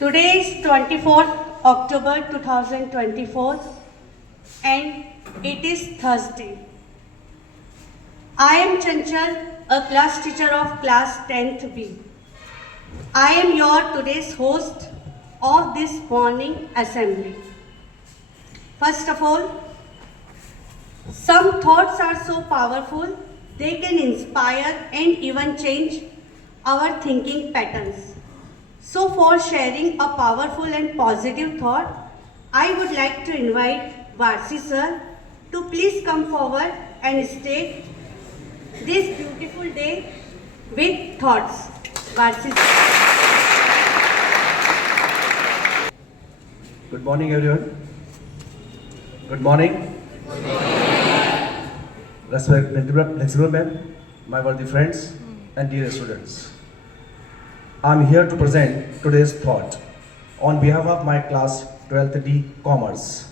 Today is 24th October 2024 and it is Thursday. I am Chanchal, a class teacher of class 10th B. I am your today's host of this morning assembly. First of all, some thoughts are so powerful, they can inspire and even change our thinking patterns. So for sharing a powerful and positive thought, I would like to invite Varsi sir to please come forward and state this beautiful day with thoughts. Varsi sir. Good morning, everyone. Good morning. Respectable ma'am, my worthy friends, and dear students. I am here to present today's thought on behalf of my class 12th D Commerce.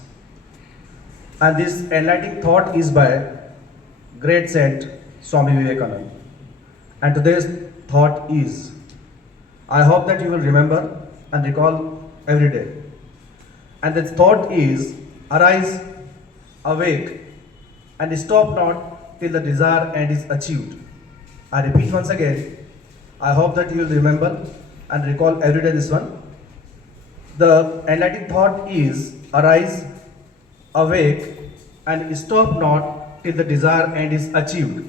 And this enlightening thought is by great Saint Swami Vivekananda. And today's thought is, I hope that you will remember and recall every day. And the thought is, arise, awake, and stop not till the desire end is achieved. I repeat once again, I hope that you will remember and recall every day this one. The enlightening thought is, arise, awake, and stop not till the desired end is achieved.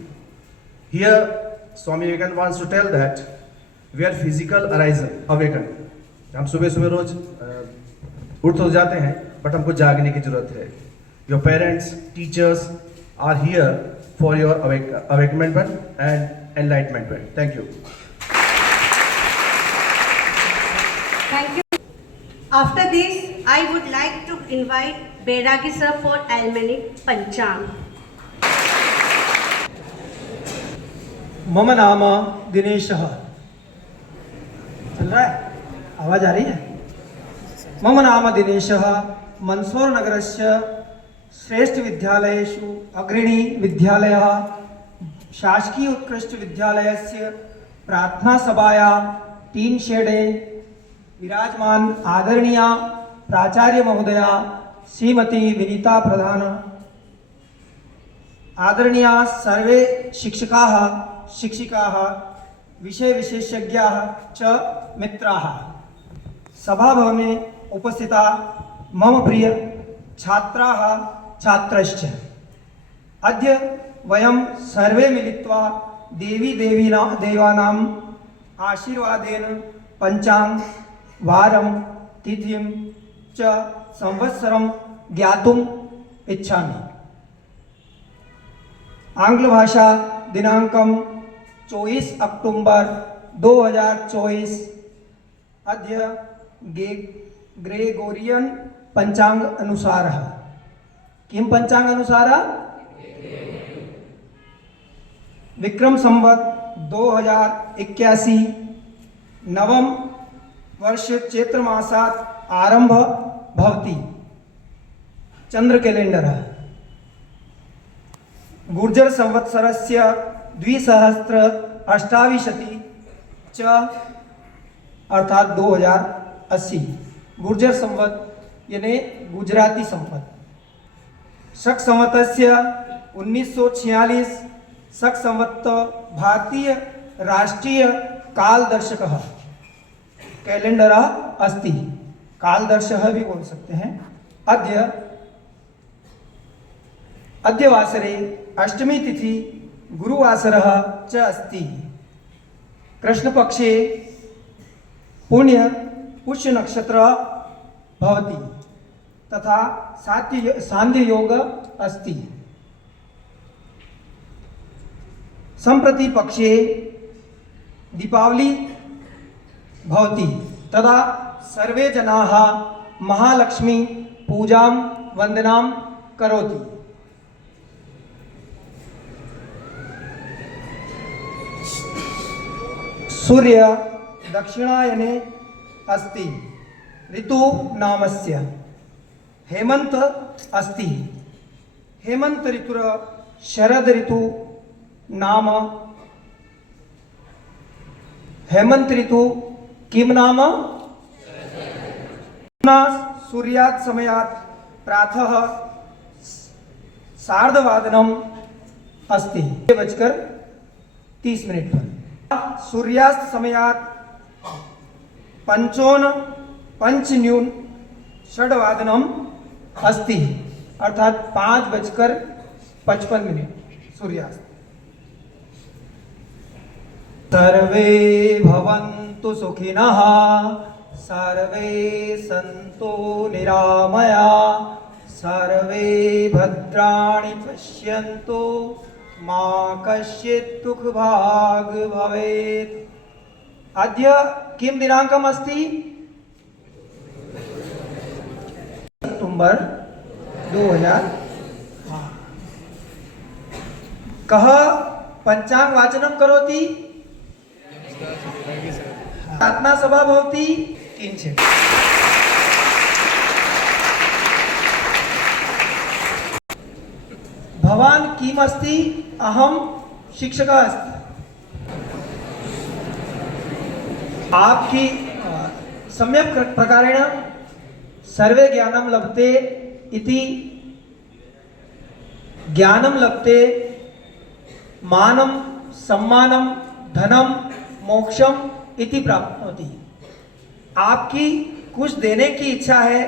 Here, Swami Vivekananda wants to tell that we are physical awakened. हम सुबह सुबह रोज उठ तो जाते हैं, but हमको जागने की जरूरत है. Your parents, teachers are here for your awakenment and enlightenment. Thank you. Thank you. After this, I would like to invite Beragi sir for Almanic Panchang. मम नाम दिनेशः. चल रहा है? आवाज आ रही है? मम नाम दिनेशः. मंदसौर नगरस्य श्रेष्ठ विद्यालयेषु अग्रणी विद्यालयः शासकीय उत्कृष्ट विद्यालयस्य प्रार्थना सभाया टीन शेडे विराजमान आदरणीय प्राचार्य महोदया श्रीमती विनीता प्रधान, आदरणीय सर्वे शिक्षकाः शिक्षिकाः विषय विशेषज्ञाः च मित्राः, सभाभवने उपस्थिता मम प्रिय छात्राः छात्रश्च. अद्य वयं सर्वे मिलित्वा देवानाम् आशीर्वादेन पञ्चाङ्ग वारं तिथिं च संवत्सरं ज्ञातुम् इच्छामि. आङ्ग्लभाषा दिनाङ्कं 24 अक्टोबर 2024. अद्य ग्रेगोरियन पंचांग अनुसार. किं पंचांग अनुसार? विक्रम संवत 2081 नवम वर्ष चैत्र मासात् आरंभ भवति. चंद्र कैलेंडर. गुर्जर संवत्सरस्य 2028 च अर्थात 2080 गुर्जर संवत यानी गुजराती संवत. शक संवतस्य 1946 शक संवत भारतीय राष्ट्रीय कालदर्शकः कैलेंडर अस्ति. कालदर्शः भी बोल सकते हैं. अद्य वासरे अष्टमी तिथि गुरुवासरः च अस्ति. कृष्णपक्षे पुष्य नक्षत्र भवति तथा सांध्य योग अस्ति. संप्रति पक्षे दीपावली भवति तदा सर्वे जनाः महालक्ष्मी पूजां वंदनां करोति. सूर्य दक्षिणायने अस्ति. ऋतु नामस्य हेमंत अस्ति. हेमंत ऋतुर शरद ऋतु नाम. हेमंत ऋतु किम नाम? सूर्यास्त समयात् प्रातः सार्धवादनम अस्ति 6:30 पर। सूर्यास्त समयात् पंचन्यून षड्वादनम अस्ति अर्थात 5:55 सूर्यास्त। सर्वे भवन्तु सुखिनः सर्वे सन्तु निरामया सर्वे भद्राणि पश्यन्तु मा कश्चित् दुःखभाग् भवेत्। अद्य किं दिनाङ्कम् अस्ति? सितंबर 2000। कः पंचांग वाचनं करोति? प्रार्थना सभा भवति किञ्चित्। भवान् किम् अस्ति? अहं शिक्षकः अस्मि। आपकी सम्यक् प्रकारेण सर्वे ज्ञानं लभते इति ज्ञानं लभते मानं सम्मानं धनं मोक्षम इति प्राप्नोति। आपकी कुछ देने की इच्छा है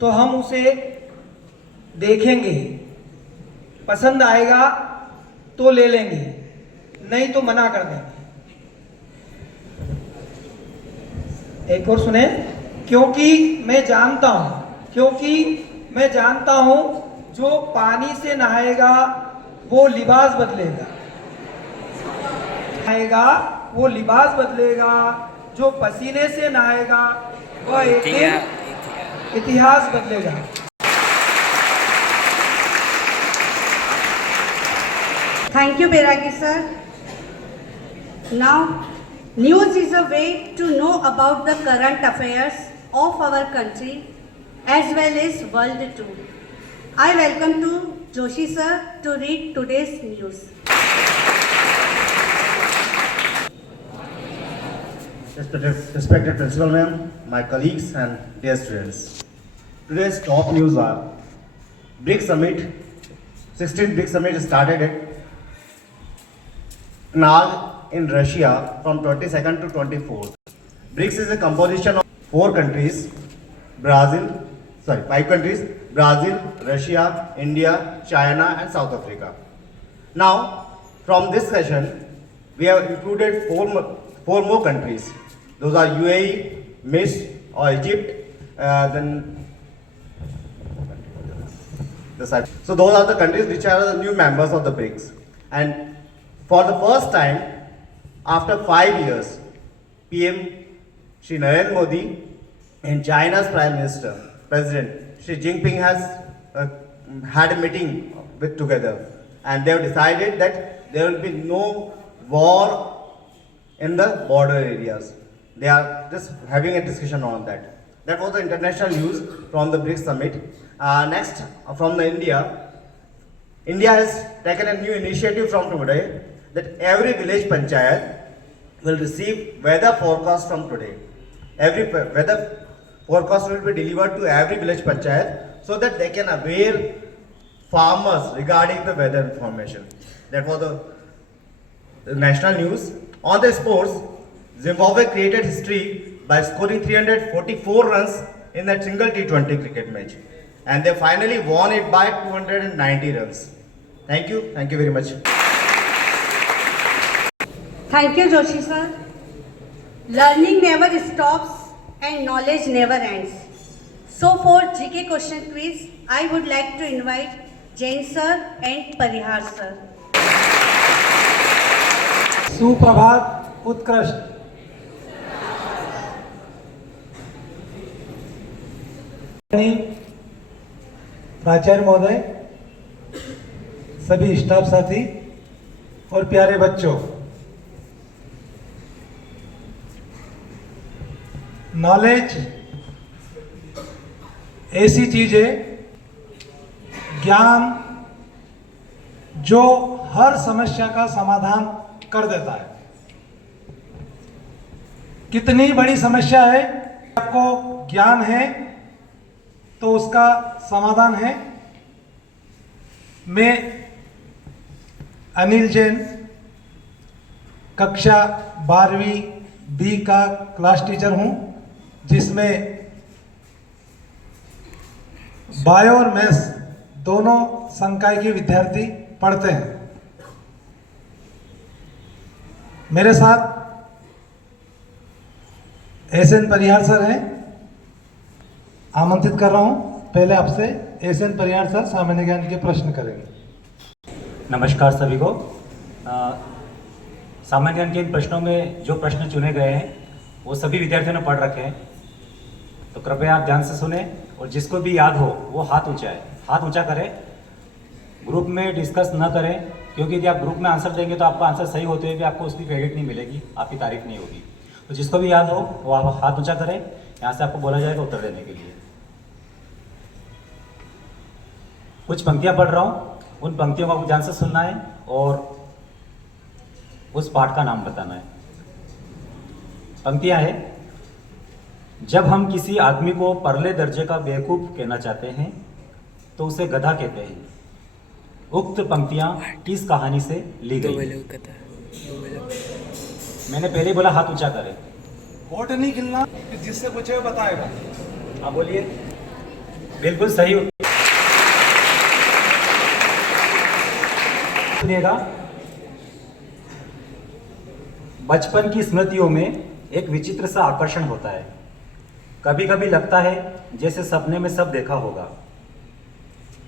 तो हम उसे देखेंगे, पसंद आएगा तो ले लेंगे, नहीं तो मना कर देंगे। एक और सुने, क्योंकि मैं जानता हूं जो पानी से नहाएगा वो लिबास बदलेगा, जो पसीने से नहाएगा वह एक दिन इतिहास बदलेगा। Thank you, Beragi sir. Now, news is a way to know about the current affairs of our country as well as world too. I welcome to Joshi sir to read today's news. Respected Principal Ma'am, my colleagues and dear students. Today's top news are BRICS Summit, 16th BRICS Summit started at Prague in Russia from 22nd to 24th. BRICS is a composition of 5 countries, Brazil, Russia, India, China and South Africa. Now, from this session, we have included 4 more countries. Those are UAE, Misr or Egypt, So those are the countries which are the new members of the BRICS. And for the first time, after 5 years, PM Shri Narendra Modi and China's President Xi Jinping has had a meeting together, and they have decided that there will be no war in the border areas. They are just having a discussion on that. That was the international news from the BRICS summit. Next, from the India has taken a new initiative from today that every village panchayat will receive weather forecast from today. Every weather forecast will be delivered to every village panchayat so that they can aware farmers regarding the weather information. That was the national news. On the sports, Zimbabwe created history by scoring 344 runs in that single T20 cricket match. And they finally won it by 290 runs. Thank you very much. Thank you, Joshi sir. Learning never stops and knowledge never ends. So for GK question quiz, I would like to invite Jain sir and Parihar sir. सुप्रभात उत्कृष्ट। प्राचार्य महोदय, सभी staff साथी और प्यारे बच्चों, knowledge ऐसी चीज है, ज्ञान जो हर समस्या का समाधान कर देता है। कितनी बड़ी समस्या है, आपको ज्ञान है तो उसका समाधान है। मैं अनिल जैन, कक्षा 12वीं बी का क्लास टीचर हूं, जिसमें बायो और मैथ्स दोनों संकाय के विद्यार्थी पढ़ते हैं। मेरे साथ एस.एन. परिहार सर हैं। आमंत्रित कर रहा हूं, पहले आपसे एस.एन. परिहार सर सामान्य ज्ञान के प्रश्न करेंगे। नमस्कार सभी को। सामान्य ज्ञान के इन प्रश्नों में जो प्रश्न चुने गए हैं वो सभी विद्यार्थियों ने पढ़ रखे हैं, तो कृपया आप ध्यान से सुने और जिसको भी याद हो वो हाथ ऊंचा करें। ग्रुप में डिस्कस न करें, क्योंकि यदि आप ग्रुप में आंसर देंगे तो आपका आंसर सही होते हुए भी आपको उसकी क्रेडिट नहीं मिलेगी, आपकी तारीफ नहीं होगी। तो जिसको भी याद हो वो आप हाथ ऊंचा करें, यहाँ से आपको बोला जाएगा उत्तर देने के लिए। कुछ पंक्तियां पढ़ रहा हूँ, उन पंक्तियों को आपको ध्यान से सुनना है और उस पाठ का नाम बताना है। पंक्तियां है, जब हम किसी आदमी को परले दर्जे का बेवकूफ कहना चाहते हैं तो उसे गधा कहते हैं। उक्त पंक्तियां किस कहानी से ली गई? मैंने पहले बोला हाथ ऊंचा करें। वोट नहीं खिलना, जिससे पूछे बताएगा। आप बोलिए। बिल्कुल सही उत्तर। सुनिएगा, बचपन की स्मृतियों में एक विचित्र सा आकर्षण होता है। कभी कभी लगता है जैसे सपने में सब देखा होगा।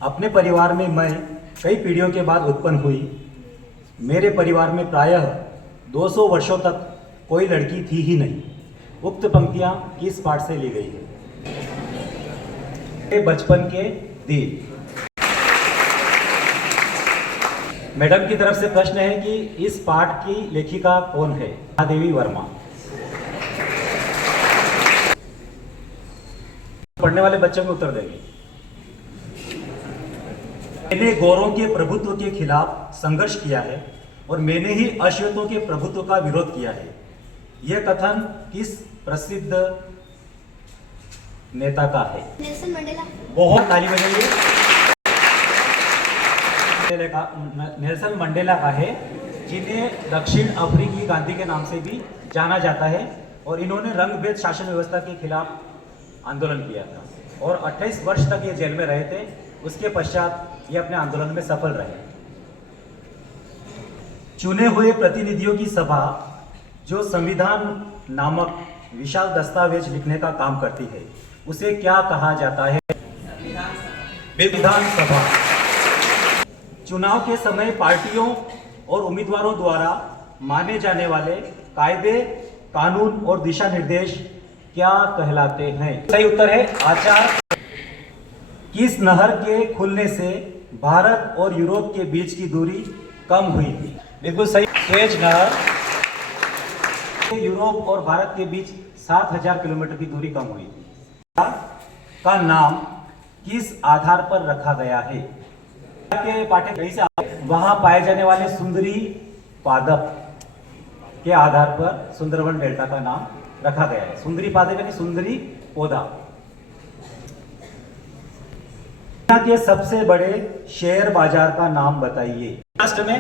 अपने परिवार में मैं कई पीढ़ियों के बाद उत्पन्न हुई। मेरे परिवार में प्रायः 200 वर्षों तक कोई लड़की थी ही नहीं। उक्त पंक्तियां किस पाठ से ली गई है? बचपन के दिन। मैडम की तरफ से प्रश्न है कि इस पाठ की लेखिका कौन है? महादेवी वर्मा। पढ़ने वाले बच्चों में उत्तर देंगे। मैंने गौरों के प्रभुत्व के खिलाफ संघर्ष किया है और मैंने ही अश्वेतों के प्रभुत्व का विरोध किया है। यह कथन किस प्रसिद्ध नेता का है? Nelson Mandela. बहुत ताली बजाइए। नेल्सन मंडेला का है, जिन्हें दक्षिण अफ्रीकी गांधी के नाम से भी जाना जाता है और इन्होंने रंगभेद शासन व्यवस्था के खिलाफ आंदोलन किया था और 28 वर्ष तक ये जेल में रहे थे। उसके पश्चात ये अपने आंदोलन में सफल रहे। चुने हुए प्रतिनिधियों की सभा जो संविधान नामक विशाल दस्तावेज लिखने का काम करती है, उसे क्या कहा जाता है? विधानसभा। चुनाव के समय पार्टियों और उम्मीदवारों द्वारा माने जाने वाले कायदे, कानून और दिशा निर्देश क्या कहलाते हैं? सही उत्तर है आचार। किस नहर के खुलने से भारत और यूरोप के बीच की दूरी कम हुई थी? बिल्कुल सही, सुएज नहर। यूरोप और भारत के बीच 7000 किलोमीटर की दूरी कम हुई थी। का नाम किस आधार पर रखा गया है? के पाठ्य कहीं से वहां पाए जाने वाले सुंदरी पादप के आधार पर सुंदरवन डेल्टा का नाम रखा गया है। सुंदरी पादप यानी सुंदरी पौधा। दुनिया के सबसे बड़े शेयर बाजार का नाम बताइए। राष्ट्र में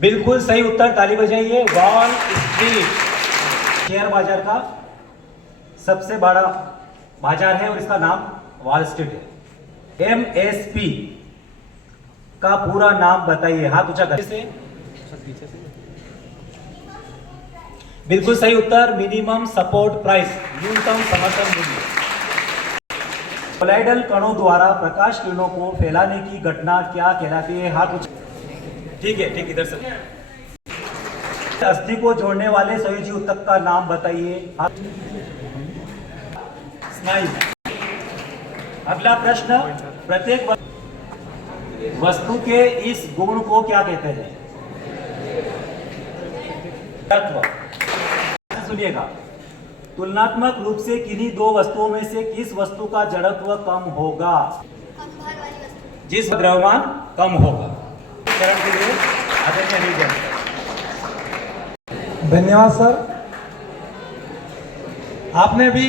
बिल्कुल सही उत्तर, ताली बजाइए। वॉल स्ट्रीट शेयर बाजार का सबसे बड़ा बाजार है और इसका नाम वॉल स्ट्रीट है। MSP का पूरा नाम बताइए। हाथ ऊंचा करके। बिल्कुल सही उत्तर, मिनिमम सपोर्ट प्राइस, न्यूनतम समर्थन मूल्य। कोलाइडल कणों द्वारा प्रकाश किरणों को फैलाने की घटना क्या कहलाती है? हाथ ऊंचा। ठीक है, ठीक, इधर से। अस्थि को जोड़ने वाले संयोजी ऊतक का नाम बताइए। स्नायु। अगला प्रश्न, प्रत्येक वस्तु के इस गुण को क्या कहते हैं? जड़त्व। सुनिएगा, तुलनात्मक रूप से किन्हीं दो वस्तुओं में से किस वस्तु का जड़त्व कम होगा? कम भार वाली वस्तु। जिस द्रव्यमान कम होगा। चरण के लिए आदरणीय अनिल जैन। धन्यवाद सर। आपने भी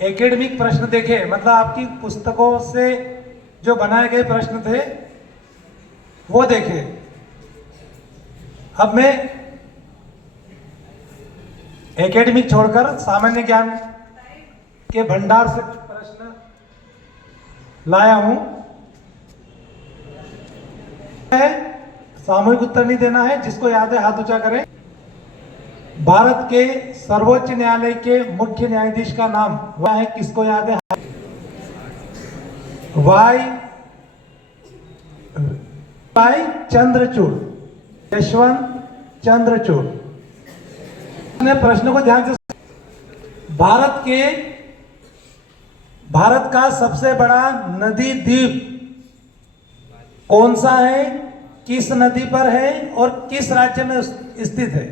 एकेडमिक प्रश्न देखे, मतलब आपकी पुस्तकों से जो बनाए गए प्रश्न थे वो देखे। अब मैं एकेडमिक छोड़कर सामान्य ज्ञान के भंडार से कुछ प्रश्न लाया हूं। सामूहिक उत्तर नहीं देना है, जिसको याद है हाथ ऊंचा करें। भारत के सर्वोच्च न्यायालय के मुख्य न्यायाधीश का नाम वह है, किसको याद है? वाई चंद्रचूड़, यशवंत चंद्रचूड़। प्रश्न को ध्यान से, भारत का सबसे बड़ा नदी द्वीप कौन सा है, किस नदी पर है और किस राज्य में स्थित है?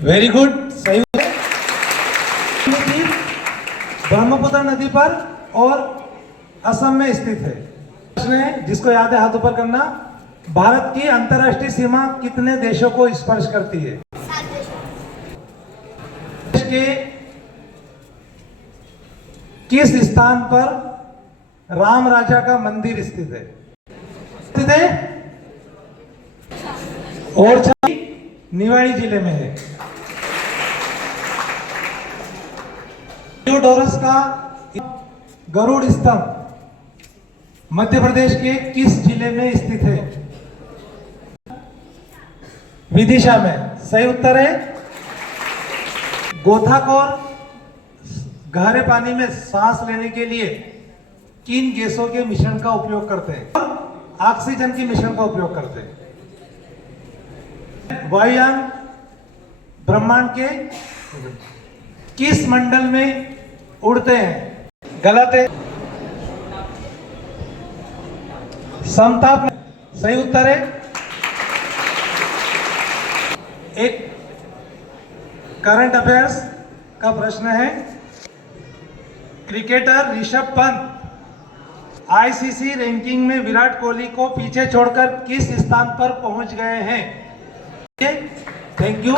वेरी गुड, सही है। ब्रह्मपुत्र नदी पर और असम में स्थित है। प्रश्न है, जिसको याद है हाथ ऊपर करना। भारत की अंतर्राष्ट्रीय सीमा कितने देशों को स्पर्श करती है? 7 देशों। देश के किस स्थान पर राम राजा का मंदिर स्थित है? और निवाड़ी जिले में है। थियोडोरस का गरुड़ स्तंभ मध्य प्रदेश के किस जिले में स्थित है? विदिशा में। सही उत्तर है। गोताखोर गहरे पानी में सांस लेने के लिए किन गैसों के मिश्रण का उपयोग करते हैं? ऑक्सीजन के मिश्रण का उपयोग करते हैं। वायुयान ब्रह्मांड के किस मंडल में उड़ते हैं? गलत है। समताप में। सही उत्तर है। एक करंट अफेयर्स का प्रश्न है, cricketer Rishabh Pant ICC ranking में विराट कोहली को पीछे छोड़कर किस स्थान पर पहुंच गए हैं? Thank you.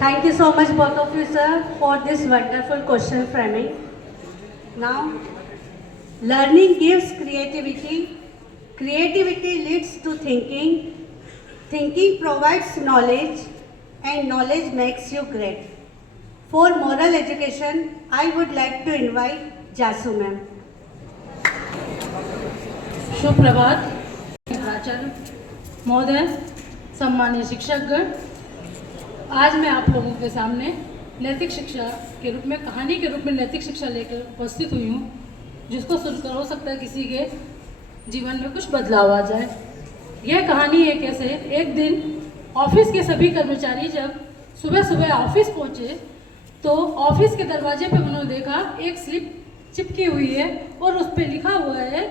Thank you so much both of you sir for this wonderful question framing. Now, learning gives creativity. Creativity leads to thinking. Thinking provides knowledge and knowledge makes you great. For moral education, I would like to invite Jasu ma'am. शुभ प्रभात प्राचार्य महोदय, सम्मानीय शिक्षकगण। आज मैं आप लोगों के सामने नैतिक शिक्षा के रूप में, कहानी के रूप में नैतिक शिक्षा लेकर उपस्थित हुई हूँ, जिसको सुनकर हो सकता है किसी के जीवन में कुछ बदलाव आ जाए। यह कहानी एक ऐसे, एक दिन ऑफिस के सभी कर्मचारी जब सुबह सुबह ऑफिस पहुँचे तो ऑफिस के दरवाजे पे उन्होंने देखा एक स्लिप चिपकी हुई है और उस पर लिखा हुआ है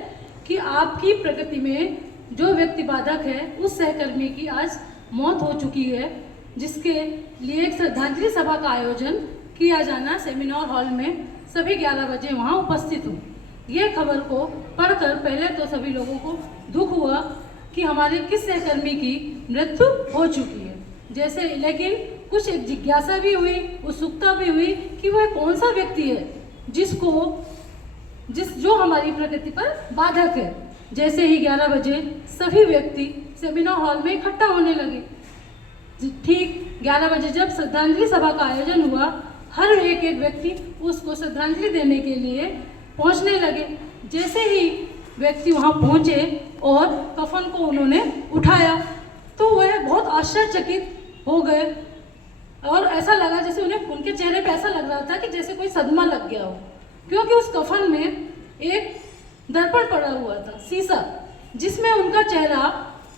कि आपकी प्रगति में जो व्यक्ति बाधक है उस सहकर्मी की आज मौत हो चुकी है, जिसके लिए एक श्रद्धांजलि सभा का आयोजन किया जाना सेमिनार हॉल में सभी 11 बजे वहां उपस्थित हूँ। यह खबर को पढ़कर पहले तो सभी लोगों को दुख हुआ कि हमारे किस सहकर्मी की मृत्यु हो चुकी है, जैसे, लेकिन कुछ एक जिज्ञासा भी हुई, उत्सुकता भी हुई कि वह कौन सा व्यक्ति है जो हमारी प्रगति पर बाधक है। जैसे ही 11 बजे सभी व्यक्ति सेमिनार हॉल में इकट्ठा होने लगे। ठीक 11 बजे जब श्रद्धांजलि सभा का आयोजन हुआ, हर एक व्यक्ति उसको श्रद्धांजलि देने के लिए पहुंचने लगे। जैसे ही व्यक्ति वहां पहुंचे और कफन को उन्होंने उठाया तो वह बहुत आश्चर्यचकित हो गए और ऐसा लगा जैसे उनके चेहरे पे ऐसा लग रहा था कि जैसे कोई सदमा लग गया हो, क्योंकि उस कफन में एक दर्पण पड़ा हुआ था, शीशा, जिसमें उनका चेहरा,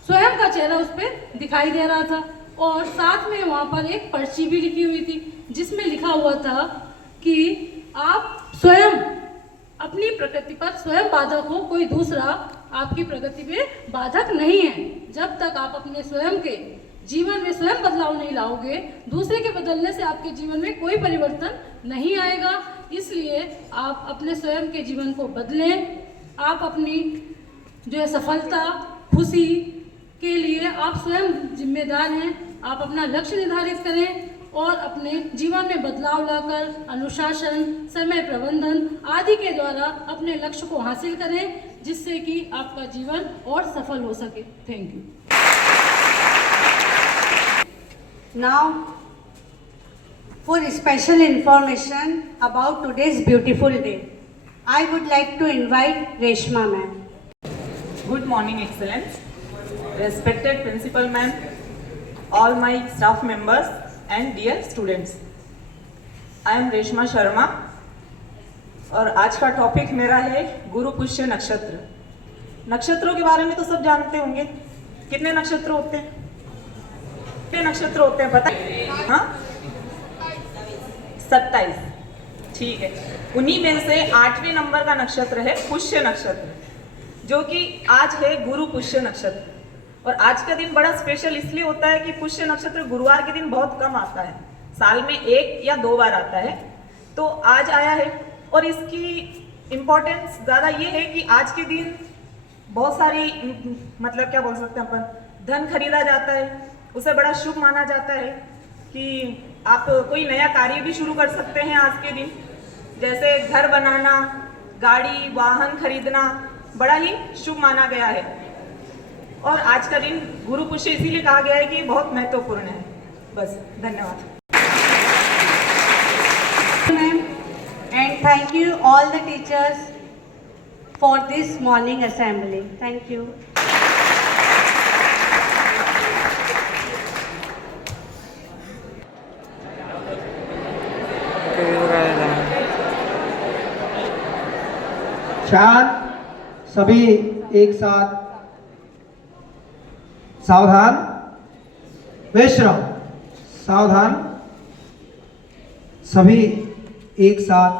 स्वयं का चेहरा उस पर दिखाई दे रहा था। और साथ में वहाँ पर एक पर्ची भी लिखी हुई थी जिसमें लिखा हुआ था कि आप स्वयं अपनी प्रकृति पर स्वयं बाधक हो, कोई दूसरा आपकी प्रगति पे बाधक नहीं है। जब तक आप अपने स्वयं के जीवन में स्वयं बदलाव नहीं लाओगे, दूसरे के बदलने से आपके जीवन में कोई परिवर्तन नहीं आएगा। इसलिए आप अपने स्वयं के जीवन को बदलें, आप अपनी जो है सफलता, खुशी के लिए आप स्वयं जिम्मेदार हैं। आप अपना लक्ष्य निर्धारित करें और अपने जीवन में बदलाव लाकर अनुशासन, समय प्रबंधन आदि के द्वारा अपने लक्ष्य को हासिल करें, जिससे कि आपका जीवन और सफल हो सके। Thank you. Now, for special information about today's beautiful day, I would like to invite Reshma ma'am. Good morning, Excellence. Respected Principal Ma'am, all my staff members and dear students. I am Reshma Sharma और आज का topic मेरा है गुरु पुष्य नक्षत्र। नक्षत्रों के बारे में तो सब जानते होंगे। कितने नक्षत्र होते हैं? कितने नक्षत्र होते हैं पता है? हाँ, 27। ठीक है। उन्हीं में से 8वें नंबर का नक्षत्र है पुष्य नक्षत्र, जो कि आज है गुरु पुष्य नक्षत्र। और आज का दिन बड़ा स्पेशल इसलिए होता है कि पुष्य नक्षत्र गुरुवार के दिन बहुत कम आता है, साल में 1 या 2 बार आता है, तो आज आया है। और इसकी इम्पोर्टेंस ज़्यादा ये है कि आज के दिन बहुत सारी मतलब क्या बोल सकते हैं अपन, धन खरीदा जाता है, उसे बड़ा शुभ माना जाता है कि आप कोई नया कार्य भी शुरू कर सकते हैं आज के दिन, जैसे घर बनाना, गाड़ी वाहन खरीदना बड़ा ही शुभ माना गया है। और आज का दिन गुरु पुष्य इसीलिए कहा गया है कि बहुत महत्वपूर्ण है। बस, धन्यवाद। Ma'am, and thank you all the teachers for this morning assembly. Thank you. शांत, सभी एक साथ, सावधान, विश्राम, सावधान, सभी एक साथ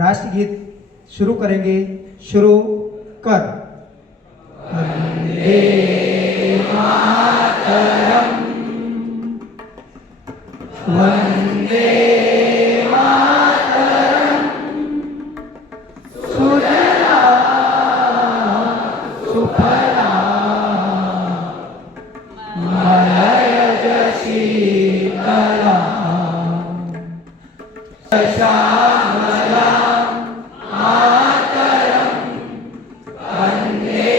राष्ट्रगीत शुरू करेंगे। शुरू कर। वंदे मातरम, वंदे मातरम, सुजला सुफला मलयज शीतला श्यामला मातरम, वंदे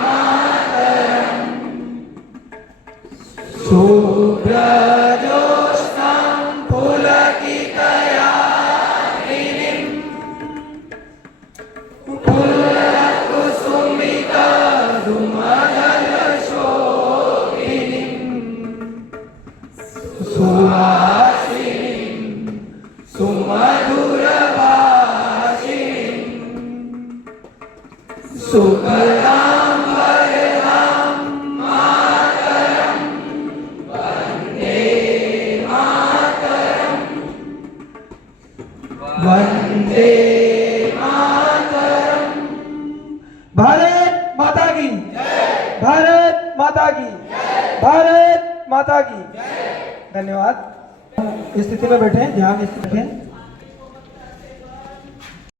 मातरम, शुभ्रजोत्स्नां पुलकितयामिनीं पुलकुसुमितद्रुमदलशोभिनीं सुहासिनीं सुमधुरभाषिणीं सुखदां वरदां मातरं, वन्दे मातरं, वन्दे मातरं। भारत माता की, भारत माता की, भारत माता की। धन्यवाद। इस स्थिति में बैठे, ध्यान स्थिति में।